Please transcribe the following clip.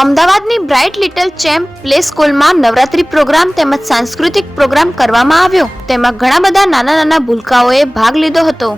અમદાવાદની bright little champ play સ્કૂલમાં Navratri programme તેમજ સાંસ્કૃતિક પ્રોગ્રામ કરવામાં આવ્યો. તેમાં ઘણા બધા નાના નાના ભૂલકાઓએ ભાગ લીધો હતો.